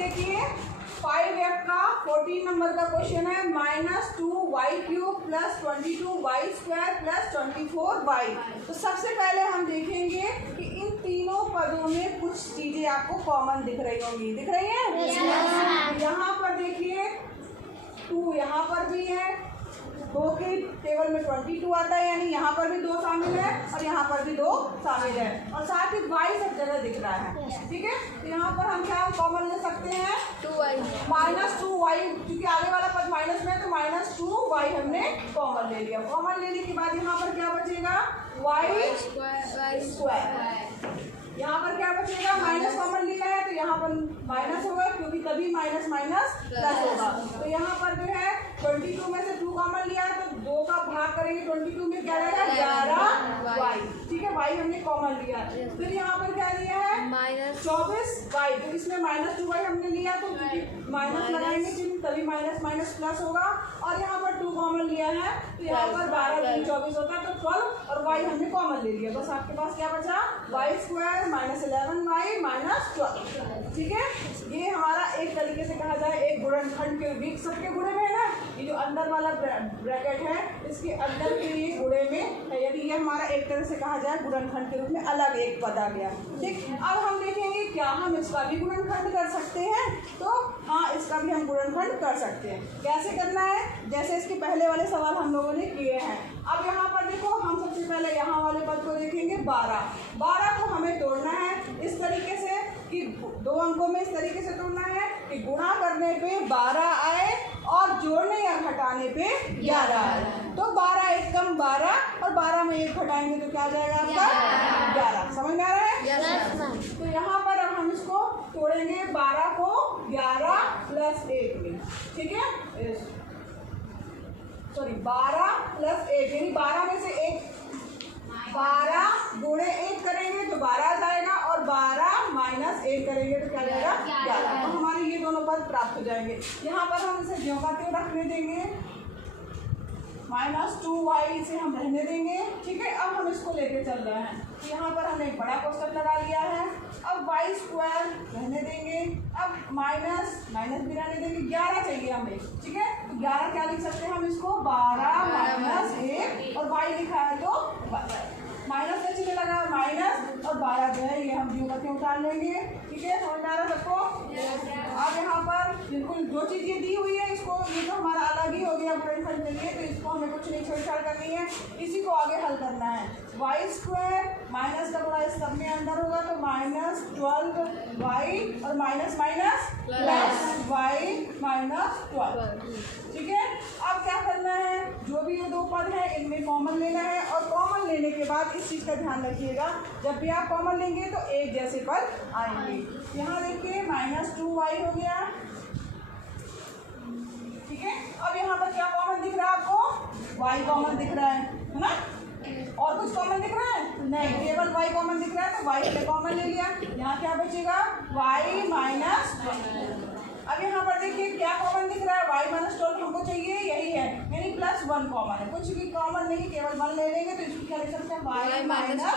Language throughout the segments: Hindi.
देखिए 5F का 14 नंबर का क्वेश्चन है -2y³ + 22y² + 24y। तो सबसे पहले हम देखेंगे कि इन तीनों पदों में कुछ चीजें आपको कॉमन दिख रही होंगी। दिख रही है? यहाँ पर देखिए 2 यहाँ पर भी है, 2 के टेबल में 22 आता है, यानी यहाँ पर भी 2 शामिल है और यहाँ पर भी 2 शामिल है, और साथ ही y सब जगह दिख रहा है। ठीक है, तो यहाँ पर हम क्या कॉमन ले सकते हैं? 2y -2y, क्योंकि आगे वाला पद माइनस में है तो -2y हमने कॉमन ले लिया। कॉमन लेने के बाद यहाँ पर क्या बचेगा? y²। यहाँ पर क्या बचेगा? माइनस कॉमन लिया है तो यहाँ पर माइनस होगा, क्योंकि तभी माइनस माइनस प्लस होगा। तो यहाँ पर जो है 22 में से 2 कॉमन लिया है तो 2 का भाग करेंगे 22 में, क्या रहेगा? 11y। ठीक है, y हमने कॉमन लिया। फिर यहाँ पर क्या लिया है? -24y। तो इसमें -2y हमने लिया तो माइनस लगाएंगे चिन्ह, तभी माइनस माइनस प्लस होगा। और यहाँ पर 2 कॉमन लिया है तो यहाँ पर 12 3 24 होता है तो 12, और y हमने कॉमन ले लिया। बस आपके पास क्या बचा? y² -11y -12। ठीक है, ये हमारा एक तरीके से कहा जाए एक गुणनखंड के बीच सबके गुणे में है ना, ये जो अंदर वाला ब्रैकेट है इसके अंदर के लिए गुणे में है, यदि ये हमारा एक तरह से कहा जाए गुणनखंड के रूप में अलग एक पद आ गया। ठीक, अब हम देखेंगे क्या हम इसका भी गुणनखंड कर सकते हैं? तो हाँ, इसका भी हम गुणनखंड कर सकते हैं। कैसे करना है? जैसे इसके पहले वाले सवाल हम लोगों ने किए हैं। अब यहाँ पर देखो, हम सबसे पहले यहाँ वाले पद को देखेंगे 12 को हमें तोड़ना है इस तरीके से कि 2 अंकों में इस तरीके से तोड़ना है कि गुणा करने पे 12 आए और जोड़ने या घटाने पे 11 आए। तो 12 1 कम 12 और 12 में 1 घटाएंगे तो क्या आ जाएगा आपका? 11। समझ में आ रहा है? तो यहाँ पर अब हम इसको तोड़ेंगे 12 को 11 + 1 में। ठीक है, सॉरी 12 + 1, यानी 12 में से 1 12 गुणे 1 करेंगे तो 12 आएगा, और 12 - 1 करेंगे तो क्या जाएगा? 11। तो हमारे ये दोनों पद प्राप्त हो जाएंगे। यहाँ पर हम इसे ज्यों का त्यों रखने देंगे, -2y से हम रहने देंगे। ठीक है, अब हम इसको लेके चल रहे हैं तो यहाँ पर हमने एक बड़ा कोष्ठक लगा लिया है। अब y² रहने देंगे, अब माइनस भी रहने देंगे, 11 चाहिए हमें। ठीक है, तो 11 क्या लिख सकते हैं हम इसको? 12 - 1, और y लिखा है तो माइनस का चिन्ह लगा माइनस, और 12 जो है ये हम जीव करके उतार लेंगे। ठीक है, समझ में आ रहा सबको? अब यहाँ पर बिल्कुल जो चीज़ ये दी हुई है इसको, ये तो हमारा अलग ही हो गया गुणनखंड के लिए, तो इसको हमें कुछ नहीं छेड़छाड़ करनी है, इसी को आगे हल करना है। y² माइनस का बड़ा इस सब में अंदर होगा तो -12y और माइनस प्लस y -12। ठीक है, अब क्या करना है? जो भी ये 2 पद है इनमें कॉमन लेना है, और कॉमन लेने के बाद इस चीज़ का ध्यान रखिएगा, जब भी आप कॉमन लेंगे तो एक जैसे पद आएंगे। यहाँ देखिए -2y हो गया। ठीक है, अब यहाँ पर क्या कॉमन दिख रहा है आपको? y कॉमन दिख रहा है ना? और कुछ कॉमन दिख रहा है? नहीं, केवल y कॉमन दिख रहा है तो y से कॉमन ले लिया। यहाँ क्या बचेगा? y -12। अब यहाँ पर देखिए क्या कॉमन दिख रहा है? y -12 हमको चाहिए, यही है, यानी +1 कॉमन है। कुछ भी कॉमन नहीं, केवल 1 ले लेंगे तो इसको क्या लिख सकते हैं? y -12।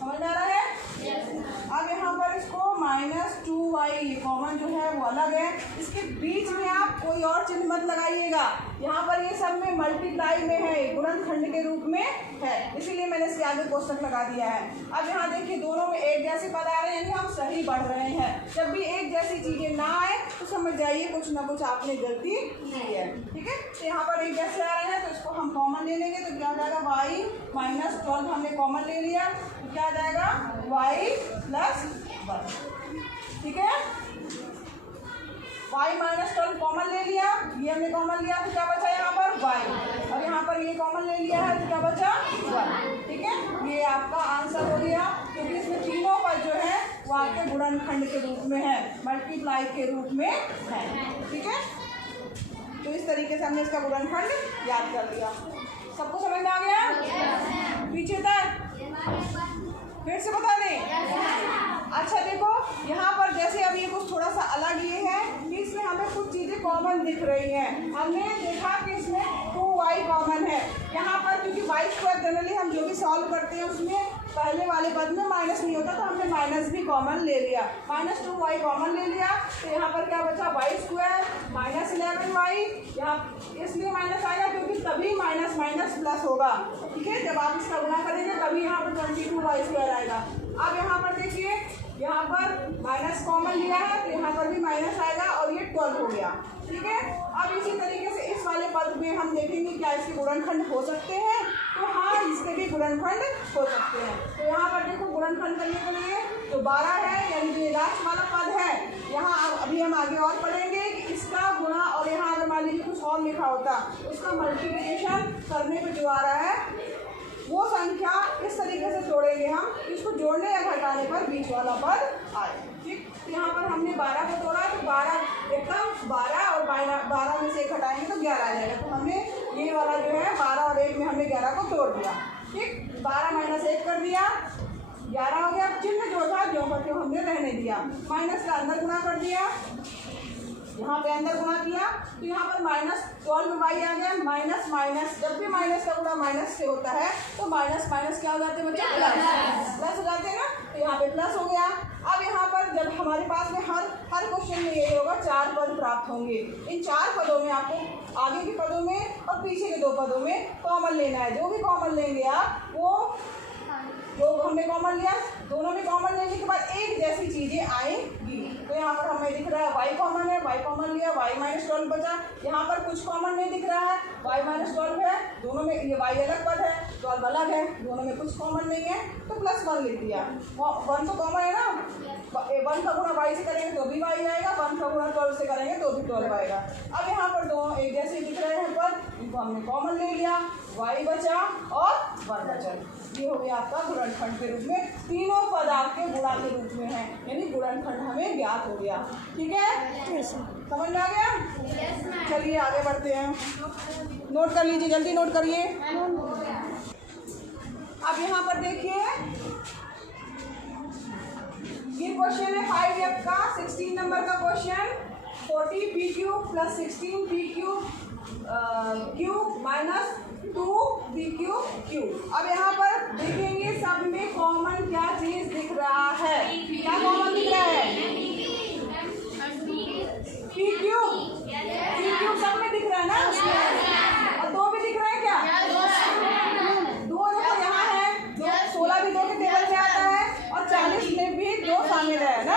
समझ आ रहा है? अब यहाँ पर इसको -2y कॉमन जो है वो अलग है, इसके बीच में आप कोई और चिन्ह मत लगाइएगा। यहाँ पर ये सब में मल्टीप्लाई में है, गुणनखंड के रूप में है, इसीलिए मैंने इसके आगे कोष्ठक लगा दिया है। अब यहाँ देखिए दोनों में एक जैसे पद आ रहे हैं, यानी हम सही बढ़ रहे हैं। जब भी एक जैसी चीजें ना आए तो समझ जाइए कुछ ना कुछ आपने गलती की है। ठीक है, तो यहाँ पर एक जैसे आ रहे हैं तो इसको हम कॉमन ले लेंगे तो क्या हो जाएगा? y -12 हमने कॉमन ले लिया तो क्या आ जाएगा? y +1। ठीक है, y -12 कॉमन ले लिया, ये हमने कॉमन लिया तो क्या बचा यहाँ पर? y, और यहाँ पर ये कॉमन ले लिया है तो क्या बचा? 1। ठीक है, ये आपका आंसर हो गया, क्योंकि इसमें तीनों पद जो है वो आपके गुणनखंड के रूप में है, मल्टीप्लाई के रूप में है। ठीक है, तो इस तरीके से हमने इसका गुणनखंड याद कर लिया। सबको समझ में आ गया? पीछे तक फिर से बता दें। अच्छा देखो, यहाँ पर जैसे अब ये कुछ थोड़ा सा अलग ये है कि इसमें हमें कुछ चीज़ें कॉमन दिख रही हैं। हमने देखा कि इसमें 2y कॉमन है। यहाँ पर क्योंकि y² जनरली हम जो भी सॉल्व करते हैं उसमें पहले वाले पद में माइनस नहीं होता तो हमने माइनस भी कॉमन ले लिया, -2y कॉमन ले लिया। तो यहाँ पर क्या बचा, वाई स्क्वायर -11y। यहाँ इसलिए माइनस आएगा क्योंकि तभी माइनस माइनस प्लस होगा, ठीक है। जब आप इसका गुणा करेंगे तभी यहाँ पर 22y स्क्वायर आएगा। अब यहाँ पर देखिए, यहाँ पर माइनस कॉमन लिया है तो यहाँ पर भी माइनस आएगा और ये 12 हो गया, ठीक है। अब इसी तरीके से इस वाले पद में हम देखेंगे क्या इसके गुणनखंड हो सकते हैं, तो हाँ इसके भी गुणनखंड हो सकते हैं। तो यहाँ पर देखो गुणनखंड करने के लिए जो 12 है यानी जो लास्ट वाला पद है, यहाँ अभी हम आगे और पढ़ेंगे कि इसका गुणा, और यहाँ अगर मान लीजिए कुछ और लिखा होता उसका मल्टीप्लिकेशन करने पर जो आ रहा है वो संख्या इस तरीके से जोड़ेंगे हम, इसको जोड़ने या घटाने पर बीच वाला पद आए, ठीक। तो यहाँ पर हमने 12 को तोड़ा तो 12 एकदम 12 और 12 में से 1 घटाएंगे तो 11 आ जाएगा। तो हमने ये वाला जो है 12 और 1 में हमने 11 को तोड़ दिया, ठीक। 12 माइनस 1 कर दिया, 11 हो गया। चिन्ह जो था जो पर क्यों हमने रहने दिया, माइनस का अंदर गुणा कर दिया, यहाँ पे अंदर गुणा किया तो यहाँ पर -12y आ गया। माइनस माइनस, जब भी माइनस का गुणा माइनस से होता है तो माइनस माइनस क्या हो जाते हैं बच्चे, प्लस हो जाते हैं ना। तो यहाँ पे प्लस हो गया। अब यहाँ पर जब हमारे पास में हर क्वेश्चन में यही होगा 4 पद प्राप्त होंगे। इन 4 पदों में आपको आगे के पदों में और पीछे के 2 पदों में कॉमन लेना है। जो भी कॉमन लेंगे आप, वो जो हमने कॉमन लिया दोनों में कॉमन लेने के बाद एक जैसी चीजें आएंगी। तो यहाँ पर हमें दिख रहा है y कॉमन है, y कॉमन लिया, y-12 बचा। यहाँ पर कुछ कॉमन नहीं दिख रहा है, y-12 है, दोनों में ये y अलग पद है, 12 अलग है, दोनों में कुछ कॉमन नहीं है तो +1 लिख दिया। 1 तो कॉमन है ना, 1 का गुणा y से करेंगे तो भी y आएगा, 1 का गुणा 12 से करेंगे तो भी 12 आएगा। अब यहाँ पर दोनों एक जैसे दिख रहे हैं पद, इनको हमने कॉमन ले लिया, y बचा और 1 बचा। ये हो गया आपका गुणनखंड के रूप में, तीनों पद आपके गुणा के रूप में है, यानी गुणनखंड हमें ज्ञात हो गया, ठीक है। समझ में आ गया? चलिए आगे बढ़ते हैं, नोट कर लीजिए, जल्दी नोट करिए। अब यहाँ पर देखिए ये क्वेश्चन है 5F का 16 नंबर का क्वेश्चन, 40p³ + 16p³ -2p³। अब यहाँ पर देखेंगे सब में कॉमन क्या चीज दिख रहा है, क्या कॉमन दिख रहा है, p³ सब में दिख रहा है ना, और 2 भी दिख रहा है क्या, 2 देखो यहाँ है, 16 भी 2 के टेबल में आता है और 40 में भी 2 शामिल है ना।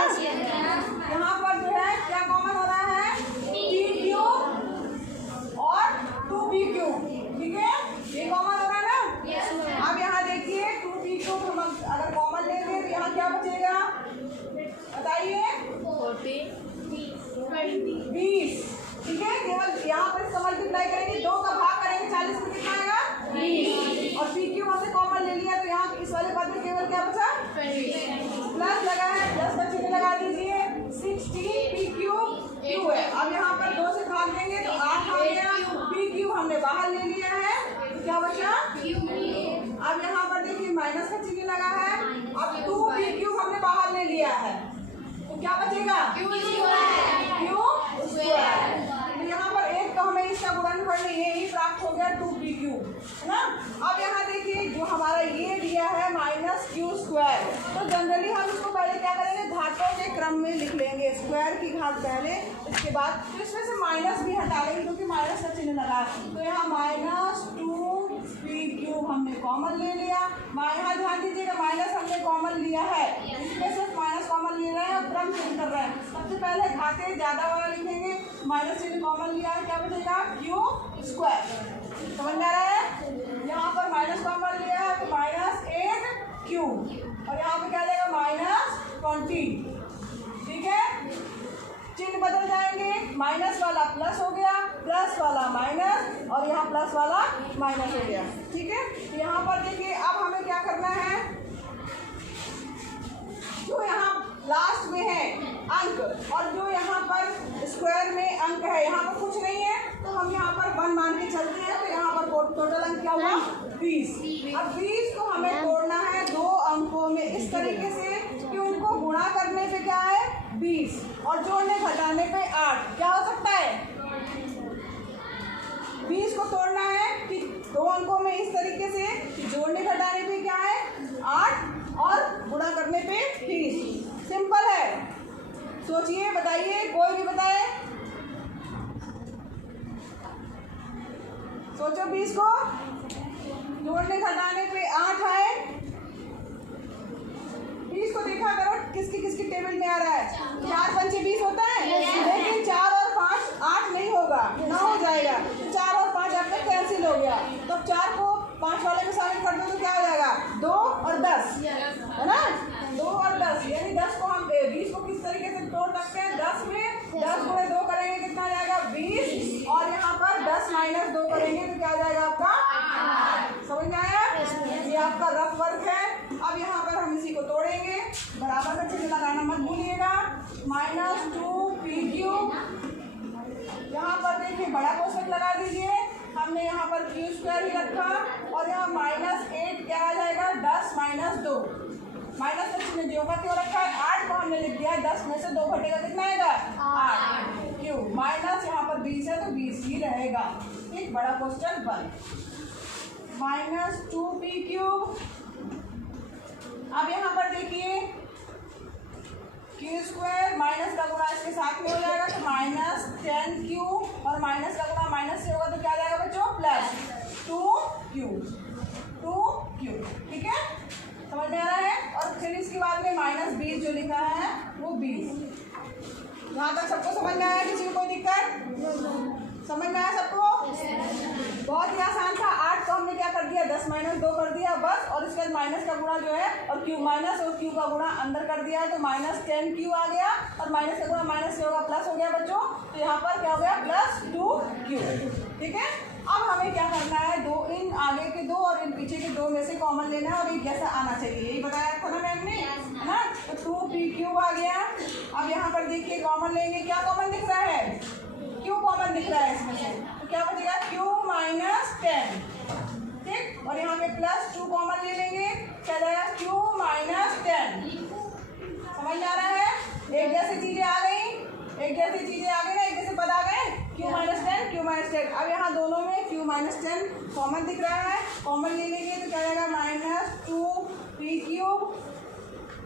यहाँ पर जो है क्या कॉमन हो रहा है, p³ और 2p³, ठीक है, ये कॉमन हो रहा है ना। अब यहाँ देखिए 2p³ हम अगर कॉमन लेंगे तो यहाँ क्या बचेगा बताइए, 20, ठीक है। केवल यहाँ पर इसका मल्टीप्लाई करेंगे, 2 का भाग करेंगे 40 में कितना आएगा 20, और p³ हमने कॉमन ले लिया तो यहाँ इस वाले पद में केवल क्या बचा, प्लस लगा है, प्लस का चिन्ह लगा दीजिए, 16p³ है। अब यहाँ पर 2 से भाग देंगे तो 8 आ गया, p³ हमने बाहर ले लिया है तो क्या बचा, अब यहाँ पर देखिए माइनस का चिन्ह लगा है, अब 2p³ हमने बाहर ले लिया है तो क्या बचेगा, q²। तो यहाँ पर एक तो हमें इसका गुणनखंड यही प्राप्त हो गया 2p³ है ना। अब यहाँ देखिए जो हमारा ये दिया है -q², तो जनरली हम इसको पहले क्या करेंगे, घातों के क्रम में लिख लेंगे, स्क्वायर की घात पहले, इसके बाद तो इसमें से माइनस भी हटा लेंगे क्योंकि माइनस का चिन्ह लगा है। तो यहाँ -2p³ हमने कॉमन ले लिया, यहाँ ध्यान दीजिएगा माइनस हमने कॉमन लिया है, इसमें सिर्फ माइनस कॉमन ले रहे हैं और क्रम चेंज कर रहे हैं। सबसे पहले घाते ज्यादा वाला लिखेंगे, माइनस चिन्ह कॉमन लिया है, क्या बचेगा q²। समझ में आ रहा है, यहाँ पर माइनस कॉमन लिया है तो -8q और यहाँ पे क्या देगा -20, ठीक है। चिन्ह बदल जाएंगे, माइनस वाला प्लस हो गया, प्लस वाला माइनस और यहाँ प्लस वाला माइनस हो गया, ठीक है। तो यहाँ पर देखिए अब हमें क्या करना है, जो यहाँ लास्ट में है अंक और जो यहाँ पर स्क्वायर में अंक है, यहाँ पर कुछ नहीं है तो हम यहाँ पर 1 मान के चलते हैं। तो यहाँ पर टोटल अंक क्या हुआ 20। अब 20 को हमें तोड़ना है 2 अंकों में इस तरीके से कि उनको गुणा करने पे क्या है 20 और जोड़ने घटाने पे 8। क्या हो सकता है, 20 को तोड़ना है कि 2 अंकों में इस तरीके से कि जोड़ने घटाने पे क्या है 8 गुणा करने पे 30। सिंपल है, सोचिए, बताइए, कोई भी बताए, सोचो। 20 को जोड़ने घटाने पे 8 आए। 20 को देखा करो किसकी किसकी टेबल में आ रहा है। 4 पंचे 20 होता है, लेकिन 4 और 5 8 नहीं होगा, 9 हो जाएगा। 4 और 5 आपका कैंसिल हो गया, तो 4 को 5 वाले में शामिल कर दो तो क्या हो जाएगा, 2 और 10, है ना। 2 और 10 यानी 10 को हम 20 को किस तरीके से तोड़ सकते हैं, 10 में 10 गुणे 2 करेंगे कितना जाएगा, 20, और यहाँ पर 10 माइनस 2 करेंगे तो क्या जाएगा आपका 8। समझ में आया, ये आपका रफ वर्क है। अब यहाँ पर हम इसी को तोड़ेंगे, बराबर का चिन्ह लगाना मत भूलिएगा। -2p³, यहाँ पर देखिए बड़ा कोष्ठक लगा दीजिए, हमने यहाँ पर q² ही रखा, और यहाँ -8 क्या आ जाएगा, 10 माइनस 2, माइनस का चिन्ह जो का क्यों रखा है, 8 को हमने लिख दिया, 10 में से 2 घटेगा कितना आएगा, 8, क्यों माइनस यहाँ पर 20 है तो 20 ही रहेगा। एक बड़ा क्वेश्चन बन -2p³। अब यहाँ पर देखिए q² माइनस का गुणा इसके साथ में हो जाएगा तो -10q, और माइनस का गुणा माइनस से होगा तो क्या जाएगा बच्चों, +2q, 2q, ठीक है, समझ में आ रहा है। और फिर इसके बाद में -20 जो लिखा है वो 20। यहाँ तक सबको समझ में आया, किसी को कोई दिक्कत, समझ में आया सबको, बहुत ही आसान था। 8 को हमने क्या कर दिया, 10 माइनस 2 कर दिया बस, और इसके बाद माइनस का गुणा जो है, और q माइनस और q का गुणा अंदर कर दिया तो -10q आ गया, और माइनस का गुणा माइनस से होगा प्लस हो गया बच्चों, तो यहाँ पर क्या हो गया, +2q, ठीक है। अब हमें क्या करना है, इन आगे के 2 और इन पीछे के 2 में से कॉमन लेना है, और एक जैसा आना चाहिए, यही बताया था ना मैम ने, है ना। तो 2p³ आ गया। अब यहाँ पर देखिए कॉमन लेंगे, क्या कॉमन दिख रहा है, q कॉमन दिख रहा है इसमें से, तो क्या बचेगा, q - 10, ठीक, और यहाँ पे +2 कॉमन ले लेंगे, क्या जाएगा, q - 10। समझ में आ रहा है, एक जैसी चीजें आ गई, एक जैसी चीजें आ गई ना, एक जैसे पद आ गए, q - 10, q - 10। अब यहाँ दोनों में q - 10 कॉमन दिख रहा है, कॉमन ले लेंगे तो क्या जाएगा, -2p³।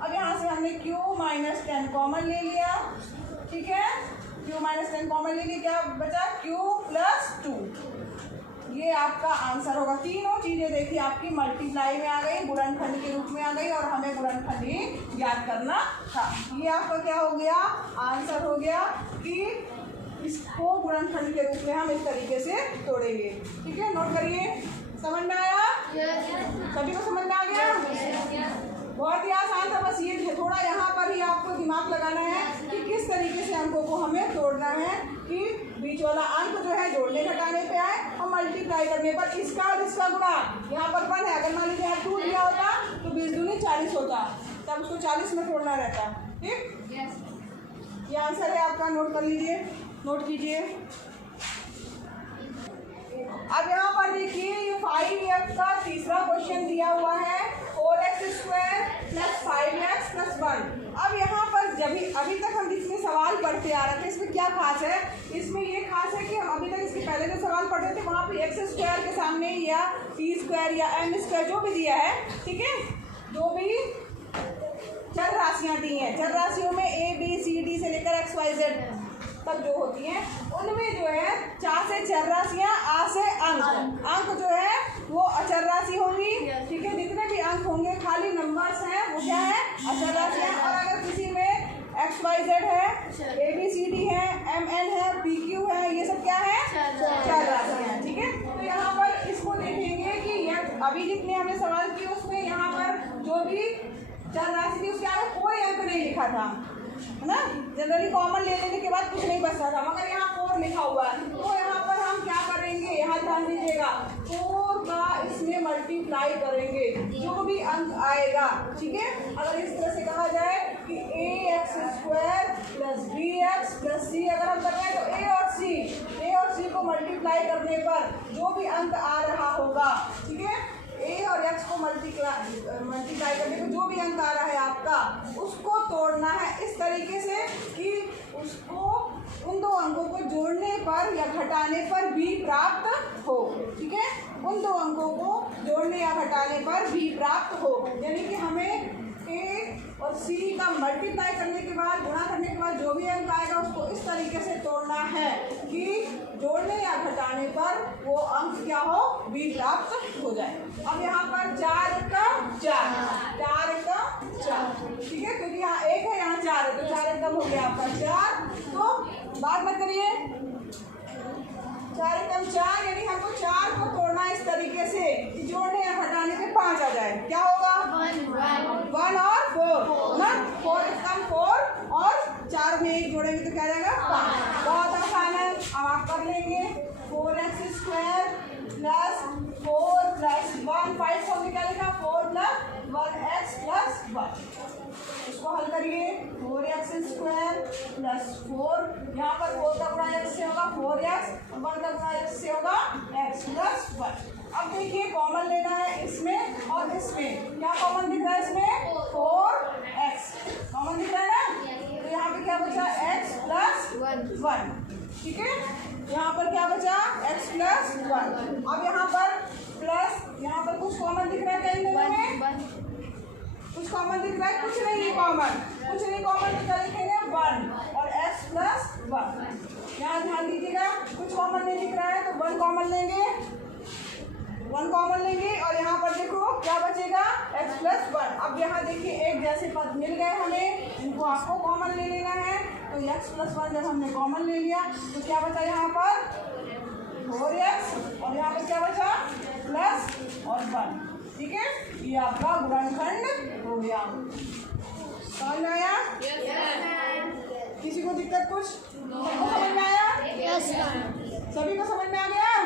अब यहाँ से हमने q - 10 कॉमन ले लिया, ठीक है, q - 10 कॉमन ले लिया, क्या बचा, q + 2, ये आपका आंसर होगा। तीनों चीजें देखिए आपकी मल्टीप्लाई में आ गई, गुणनखंड के रूप में आ गई, और हमें गुणनखंड ही ज्ञात करना था। ये आपका क्या हो गया, आंसर हो गया कि इसको गुणनखंड के रूप में हम इस तरीके से तोड़ेंगे, ठीक है, नोट करिए। समझ में आया, सभी को समझ में आ गया, बहुत ही आसान था। बस ये थोड़ा यहाँ पर ही आपको दिमाग लगाना है कि किस तरीके से अंकों को हमें तोड़ना है, कि बीच वाला अंक जो है जोड़ने घटाने पे आए और मल्टीप्लाई करने पर इसका और इसका गुणा, यहाँ पर 1 है, अगर मान लीजिए यहाँ 2 लिया होता तो 20 दूनी 40 होता, तब उसको 40 में तोड़ना रहता, ठीक। ये आंसर है आपका, नोट कर लीजिए, नोट कीजिए। अब यहाँ पर देखिए ये 5x का तीसरा क्वेश्चन दिया हुआ है, 4x² + 5x + 1। अब यहाँ पर अभी तक हम जितने सवाल पढ़ते आ रहे थे, इसमें क्या खास है, इसमें ये खास है कि हम अभी तक इसके पहले जो सवाल पढ़ रहे थे वहाँ पे x² के सामने या t² या m² जो भी दिया है, ठीक है, जो भी चर राशियाँ दी हैं, चर राशियों में a b c d से लेकर x y z तक जो होती हैं, उनमें जो है 4 से चर राशियाँ, आ से अंक जो है वो अचर राशि होंगी, ठीक है, जितने भी अंक होंगे खाली नंबर्स हैं वो क्या है, अचर राशियाँ। और अगर किसी में x y z है, a b c d है, m n है, p q है, ये सब क्या है, चर राशियाँ, ठीक है। तो यहाँ पर इसको देखेंगे कि अभी जितने हमने सवाल किए उसमें यहाँ पर जो भी चर राशि थी उसके आगे कोई अंक नहीं लिखा था, है ना, जनरली कॉमन ले लेने के बाद कुछ नहीं बचता था, मगर यहाँ 4 लिखा हुआ है, तो यहाँ पर हम क्या करेंगे, यहाँ ध्यान दीजिएगा, 4 का इसमें मल्टीप्लाई करेंगे, जो भी अंक आएगा, ठीक है। अगर इस तरह से कहा जाए कि ax² + bx + c, अगर हम कर रहे हैं तो a और c को मल्टीप्लाई करने पर जो भी अंक आ रहा होगा, ठीक है, a और x को मल्टीप्लाई करने पर जो भी अंक आ रहा है आपका, उसको तोड़ना है इस तरीके से कि उसको उन दो अंकों को जोड़ने पर या घटाने पर भी प्राप्त हो, ठीक है, उन दो अंकों को जोड़ने या घटाने पर भी प्राप्त हो, यानी कि हमें ए और सी का मल्टीप्लाई करने के बाद, गुणा करने के बाद जो भी अंक आएगा उसको इस तरीके से तोड़ना है कि जोड़ने या घटाने पर वो अंक क्या हो, बी प्राप्त हो जाए। अब यहाँ पर 4 एकम 4, 4 एकम 4, ठीक है, क्योंकि यहाँ 1 है यहाँ 4 है, तो 4 एकम हो गया आपका 4। तो बात मत करिए, 4 एकम 4, यानी हमको 4 को तोड़ना है इस तरीके से कि जोड़ने या घटाने पे 5 आ जाए। क्या होगा, 1 और 4 ना, 4 एकम 4 और 4 में 1 जोड़ेंगे तो क्या जाएगा 5। बहुत आसान है, अब आप कर लेंगे। 4x² प्लस 4 प्लस 1, 5 को निकालेगा 4 प्लस 1x प्लस 1, इसको हल करिए। 4x² प्लस 4, यहाँ पर 4 का गुणा x से होगा 4x, 1 का गुणा x से होगा x प्लस 1। अब देखिए कॉमन लेना है इसमें और इसमें, क्या कॉमन दिख रहा है इसमें, 4x कॉमन दिख रहा है ना, तो यहाँ पे क्या बचा x प्लस 1, ठीक है, यहाँ पर क्या बचा x प्लस 1। अब यहाँ पर प्लस, यहाँ पर कुछ कॉमन दिख रहा है क्या इन दोनों में, कुछ कॉमन दिख रहा है, कुछ नहीं है कॉमन, कुछ नहीं कॉमन, तो क्या लिखेंगे 1 और x प्लस 1। यहाँ ध्यान दीजिएगा कुछ कॉमन नहीं दिख रहा है तो 1 कॉमन लेंगे, 1 कॉमन लेंगे और यहाँ पर देखो क्या बचेगा x प्लस 1। अब यहाँ देखिए एक जैसे पद मिल गए हमें, इनको आपको कॉमन ले लेना है, तो x प्लस 1 जब हमने कॉमन ले लिया तो क्या बचा यहाँ पर 4x और यहाँ पर क्या बचा प्लस और 1, ठीक है, ये आपका गुणनखंड हो गया। समझ में आया? किसी को दिक्कत कुछ, सबको समझ में आया? सभी को समझ में आ गया?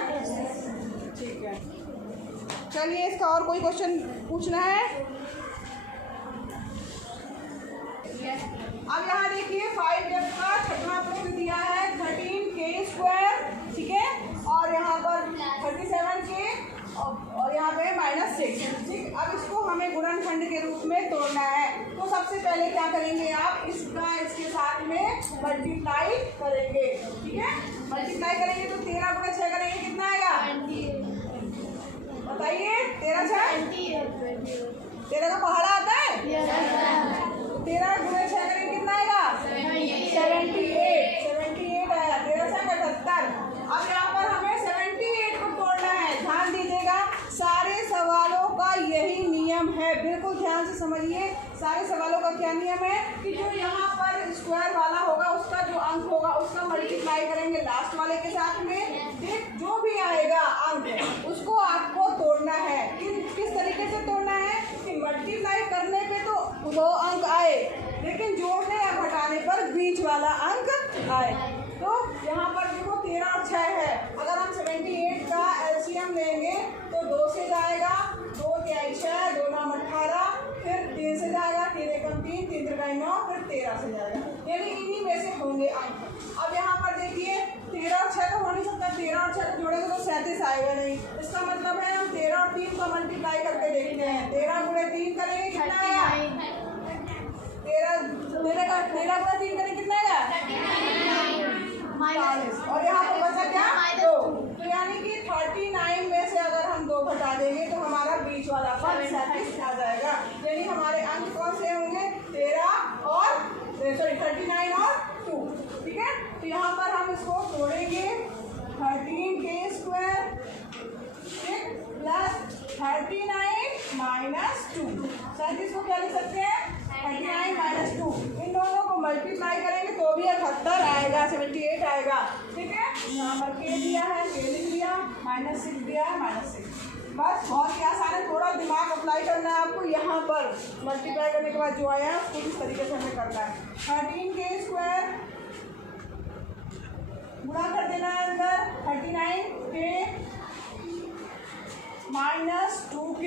ठीक है, चलिए इसका और कोई क्वेश्चन पूछना है? अब यहाँ देखिए 5f का 6वां प्रश्न दिया है 13k², ठीक है, और यहाँ पर 37k और यहाँ पे -6, ठीक। अब इसको हमें गुणनखंड के रूप में तोड़ना है, तो सबसे पहले क्या करेंगे आप, इसका इसके साथ में मल्टीप्लाई करेंगे, ठीक है, मल्टीप्लाई करेंगे तो 13 गुणा 6 करेंगे कितना आएगा, बताइए, 13 का पहाड़ा आता है, 13 गुणा 6 करेंगे कितना आएगा 78 आया, 13 से 78। अब यहाँ पर हमें 78 को तोड़ना है, ध्यान दीजिएगा, सारे सवालों का यही नियम है, बिल्कुल ध्यान से समझिए। सारे सवालों का क्या नियम है कि जो यहाँ पर स्क्वायर वाला होगा उसका जो अंक होगा उसका मल्टीप्लाई करेंगे लास्ट वाले के साथ में, ठीक, जो भी आएगा अंक उसको आपको तोड़ना है। किस तरीके से तोड़ना है कि मल्टीप्लाई करने पे तो वो अंक आए, लेकिन जोड़ने या घटाने पर बीच वाला अंक आए। तो यहाँ पर देखो 13 और 6 है, अगर हम 78 का एलसीएम लेंगे तो 2 से जाएगा, 2 के 6, 2 9 18, फिर 3 से जाएगा, 3 एकम 3, 3 त्रिकाई 9, फिर 13 से जाएगा, यानी इन्हीं में से होंगे अंक। अब यहाँ पर देखिए 13 और 6 तो हो नहीं सकता, 13 और 6 जोड़ेंगे तो 37 आएगा नहीं, इसका मतलब है हम 13 और 3 को मल्टीप्लाई करके देखते हैं। 13 गुणे 3 करेंगे कितना आएगा, 13 गुणा 3 करेंगे कितना आएगा 40, और यहाँ पर बचा क्या 2, तो यानी कि 39 में से अगर हम 2 घटा देंगे तो हमारा बीच वाला पद 37 आ जाएगा, यानी हमारे अंक कौन से होंगे 39 और 2, ठीक है। तो यहाँ पर हम इसको तोड़ेंगे 13k² प्लस 39 - 2, 37 को क्या लिख सकते हैं 39 - 2, इन दोनों को मल्टीप्लाई करेंगे तो भी 78 आएगा, 78 आएगा, ठीक है। यहाँ पर k दिया है, k लिख दिया, -6 दिया है, -6, बस बहुत ही आसान है, थोड़ा दिमाग अप्लाई करना है आपको। यहाँ पर मल्टीप्लाई करने के बाद जो आया है उसको इस तरीके से हमें करना है, 13k² गुणा कर देना है अंदर 39k -2k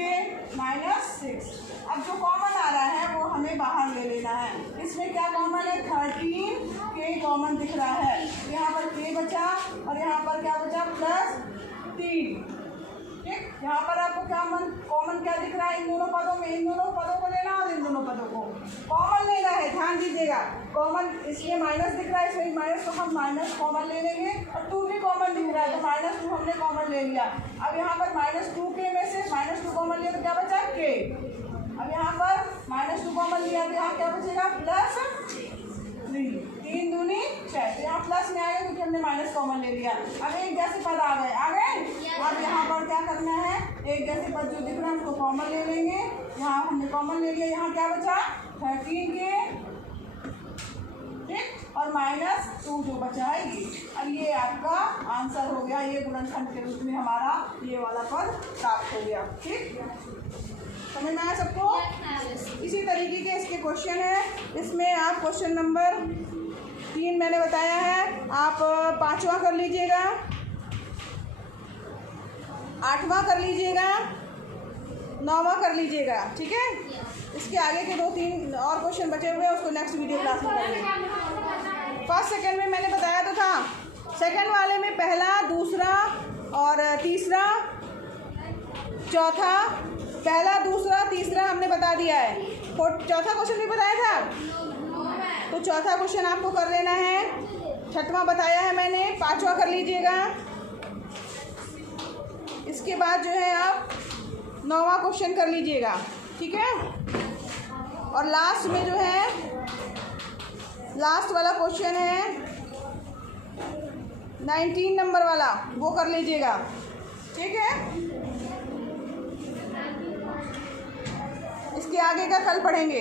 -6। अब जो कॉमन आ रहा है वो हमें बाहर ले लेना है, इसमें क्या कॉमन है 13k कॉमन दिख रहा है, यहाँ पर k बचा और यहाँ पर क्या बचा +3, ठीक। यहाँ पर आपको क्या कॉमन क्या दिख रहा है इन दोनों पदों में, इन दोनों पदों को लेना और इन दोनों पदों को कॉमन लेना है, ध्यान दीजिएगा। कॉमन इसलिए माइनस दिख रहा है, इसलिए माइनस को हम माइनस कॉमन ले लेंगे, और 2 भी कॉमन दिख रहा है तो -2 हमने कॉमन ले लिया। अब यहाँ पर -2k में से -2 कॉमन लिया तो क्या बचा k, अब यहाँ पर -2 कॉमन लिया तो यहाँ क्या बचेगा +3, 3 दूनी 6, तो यहाँ प्लस में आएगा क्योंकि हमने माइनस कॉमन ले लिया। अब एक जैसे पद आ गए अब यहाँ पर क्या करना है, एक जैसे पद जो दिख रहा है उसको कॉमन ले लेंगे। यहाँ हमने कॉमन ले लिया, यहाँ क्या बचा 13 के ठीक और -2 जो बचा है ये। अब ये आपका आंसर हो गया, ये गुणनखंड के रूप में हमारा ये वाला पद प्राप्त हो गया। ठीक, समझ में आया सबको। इसी तरीके के इसके क्वेश्चन है। इसमें आप क्वेश्चन नंबर 3 मैंने बताया है, आप 5वां कर लीजिएगा, 8वां कर लीजिएगा, 9वां कर लीजिएगा। ठीक है, इसके आगे के 2-3 और क्वेश्चन बचे हुए हैं, उसको नेक्स्ट वीडियो क्लास में करेंगे। फर्स्ट सेकंड में मैंने बताया तो था, सेकंड वाले में पहला, दूसरा और तीसरा, चौथा, पहला, दूसरा, तीसरा हमने बता दिया है। चौथा क्वेश्चन भी बताया था, तो चौथा क्वेश्चन आपको कर लेना है। 6वां बताया है मैंने, 5वां कर लीजिएगा। इसके बाद जो है आप 9वां क्वेश्चन कर लीजिएगा। ठीक है, और लास्ट में जो है लास्ट वाला क्वेश्चन है 19 नंबर वाला, वो कर लीजिएगा। ठीक है, इसके आगे का कल पढ़ेंगे।